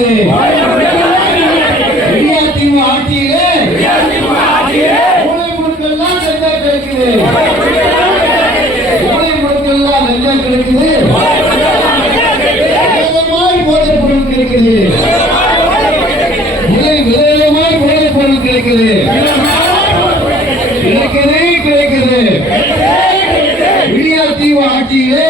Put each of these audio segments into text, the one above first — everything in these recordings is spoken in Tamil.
கிடைக்கிறது அதிமுக ஆட்சியிலே மூளை பொருட்கள்லாம் நெஞ்சா கிடைக்குது மூளை பொருட்கள்லாம் நெஞ்சா கிடைக்குது விதவிதமாய் போதைப் பொருள் கிடைக்குது ஆட்சியிலே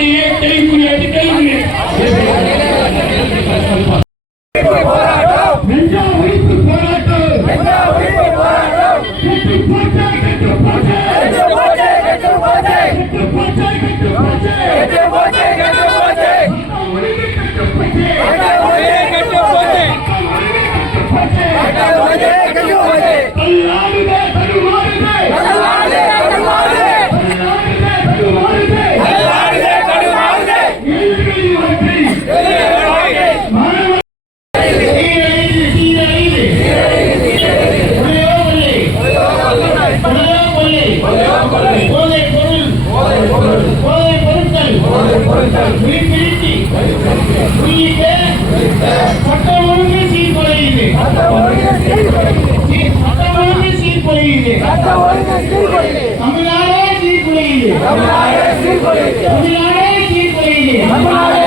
right here. தமிழ்நாடே சீர்குலையுது. தமிழ்நாடே சீர்குலையுது. தமிழ்நாடே சீர்குலையுது. தமிழ்நாடே